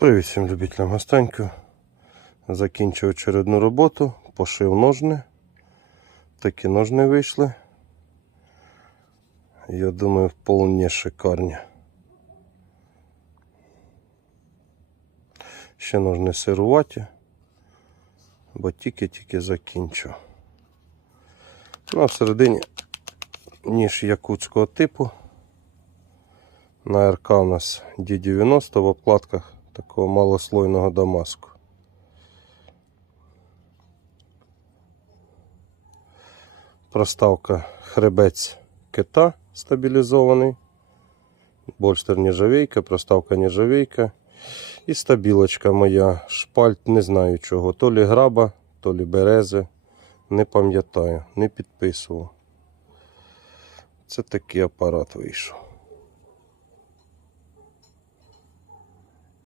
Привіт всім любителям гостеньку. Закінчив очередну роботу, пошив ножни. Такі ножни вийшли. Я думаю, вполне шикарні. Ще ножни сируваті, бо тільки-тільки закінчив. Ну, а всередині ніж якутського типу. На РК у нас D90 в обкладках такого малослойного дамаску. Проставка хребець кита стабілізований. Больштер нержавейка, проставка нержавейка. І стабілочка моя. Шпальт не знаю чого. То лі граба, то лі берези. Не пам'ятаю, не підписував. Це такий апарат вийшов.